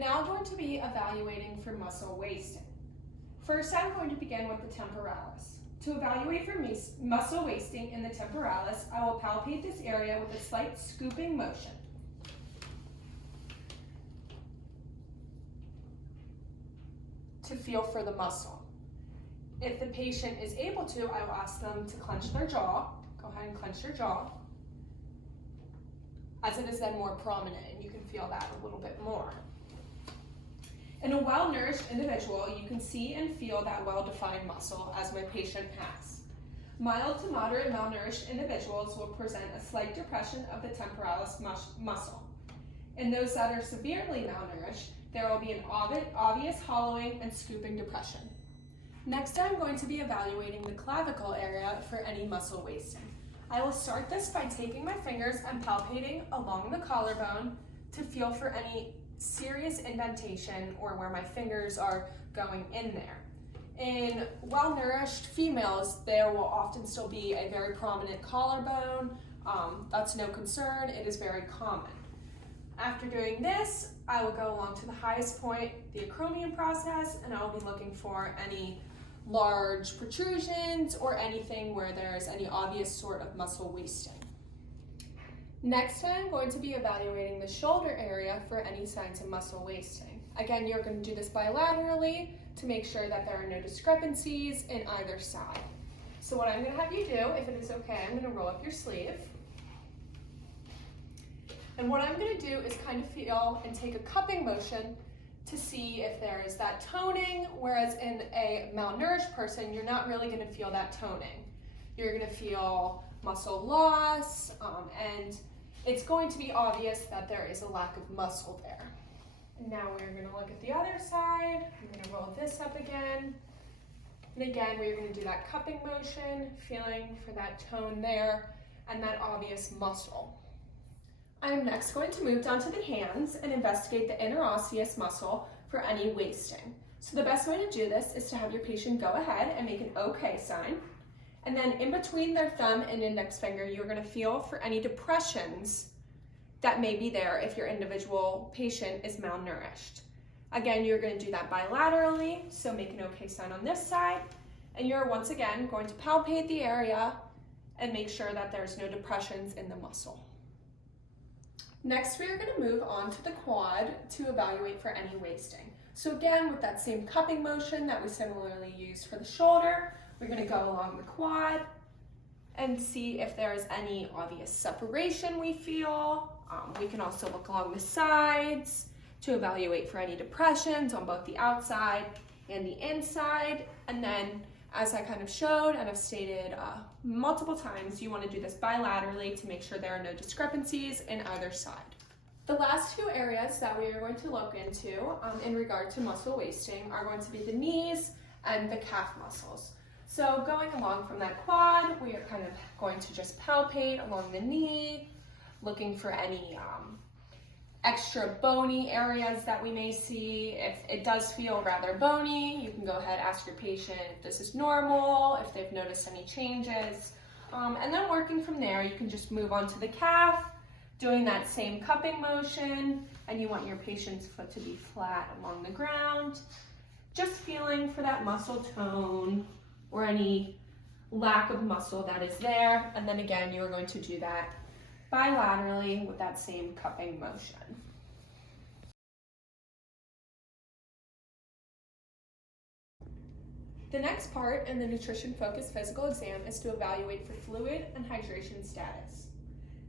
now going to be evaluating for muscle wasting. First, I'm going to begin with the temporalis. To evaluate for muscle wasting in the temporalis, I will palpate this area with a slight scooping motion. To feel for the muscle. If the patient is able to, I will ask them to clench their jaw. Go ahead and clench your jaw, as it is then more prominent and you can feel that a little bit more. In a well-nourished individual, you can see and feel that well-defined muscle as my patient has. Mild to moderate malnourished individuals will present a slight depression of the temporalis muscle. In those that are severely malnourished, there will be an obvious hollowing and scooping depression. Next, I'm going to be evaluating the clavicle area for any muscle wasting. I will start this by taking my fingers and palpating along the collarbone to feel for any serious indentation or where my fingers are going in there. In well-nourished females, there will often still be a very prominent collarbone. That's no concern, it is very common. After doing this, I will go along to the highest point, the acromion process, and I will be looking for any large protrusions or anything where there is any obvious sort of muscle wasting. Next, I'm going to be evaluating the shoulder area for any signs of muscle wasting. Again, you're going to do this bilaterally to make sure that there are no discrepancies in either side. So what I'm going to have you do, if it is okay, I'm going to roll up your sleeve. And what I'm going to do is kind of feel and take a cupping motion to see if there is that toning, whereas in a malnourished person, you're not really going to feel that toning. You're going to feel muscle loss, and it's going to be obvious that there is a lack of muscle there. And now we're going to look at the other side. I'm going to roll this up again. And again, we're going to do that cupping motion, feeling for that tone there and that obvious muscle. I'm next going to move down to the hands and investigate the interosseous muscle for any wasting. So the best way to do this is to have your patient go ahead and make an OK sign. And then in between their thumb and index finger, you're going to feel for any depressions that may be there if your individual patient is malnourished. Again, you're going to do that bilaterally, so make an OK sign on this side. And you're once again going to palpate the area and make sure that there's no depressions in the muscle. Next, we are going to move on to the quad to evaluate for any wasting. So again, with that same cupping motion that we similarly used for the shoulder, we're going to go along the quad and see if there is any obvious separation we feel. We can also look along the sides to evaluate for any depressions on both the outside and the inside. And then, as I kind of showed and have stated multiple times, you want to do this bilaterally to make sure there are no discrepancies in either side. The last two areas that we are going to look into in regard to muscle wasting are going to be the knees and the calf muscles. So going along from that quad, we are kind of going to just palpate along the knee, looking for any extra bony areas that we may see. If it does feel rather bony, you can go ahead and ask your patient if this is normal, if they've noticed any changes. And then working from there, you can just move on to the calf, doing that same cupping motion, and you want your patient's foot to be flat along the ground. Just feeling for that muscle tone or any lack of muscle that is there. And then again, you are going to do that bilaterally with that same cupping motion. The next part in the nutrition-focused physical exam is to evaluate for fluid and hydration status.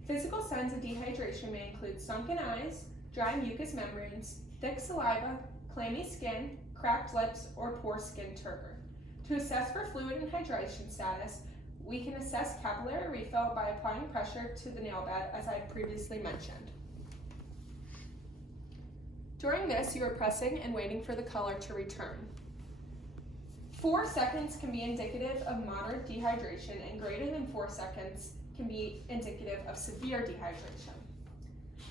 Physical signs of dehydration may include sunken eyes, dry mucous membranes, thick saliva, clammy skin, cracked lips, or poor skin turgor. To assess for fluid and hydration status, we can assess capillary refill by applying pressure to the nail bed, as I had previously mentioned. During this, you are pressing and waiting for the color to return. 4 seconds can be indicative of moderate dehydration, and greater than 4 seconds can be indicative of severe dehydration.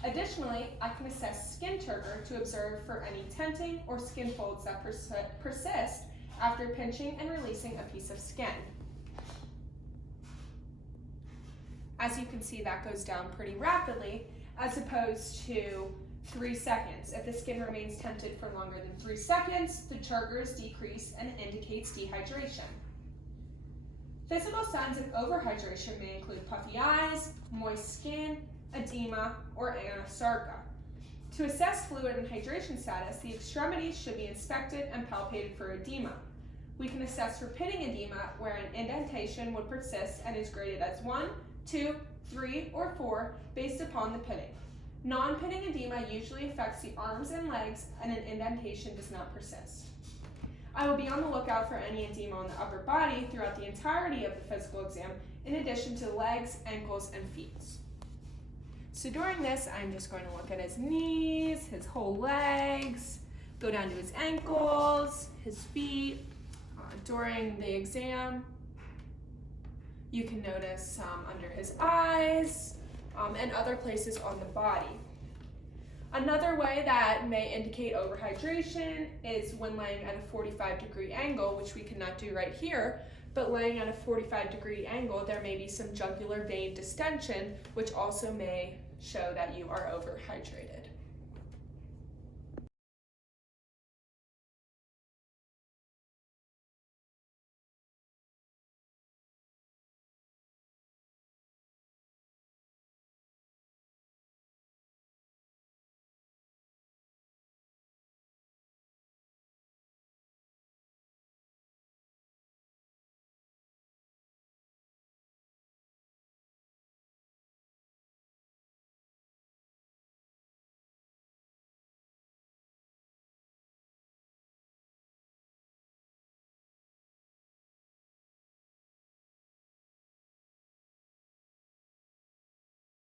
Additionally, I can assess skin turgor to observe for any tenting or skin folds that persist after pinching and releasing a piece of skin. As you can see, that goes down pretty rapidly, as opposed to 3 seconds. If the skin remains tented for longer than 3 seconds, the triggers decrease and indicates dehydration. Physical signs of overhydration may include puffy eyes, moist skin, edema, or anasarca. To assess fluid and hydration status, the extremities should be inspected and palpated for edema. We can assess for pitting edema where an indentation would persist and is graded as 1, 2, 3, or 4 based upon the pitting. Non-pitting edema usually affects the arms and legs, and an indentation does not persist. I will be on the lookout for any edema on the upper body throughout the entirety of the physical exam, in addition to legs, ankles, and feet. So during this, I'm just going to look at his knees, his whole legs, go down to his ankles, his feet. During the exam, you can notice under his eyes and other places on the body. Another way that may indicate overhydration is when laying at a 45-degree angle, which we cannot do right here, but laying at a 45-degree angle, there may be some jugular vein distension, which also may show that you are overhydrated.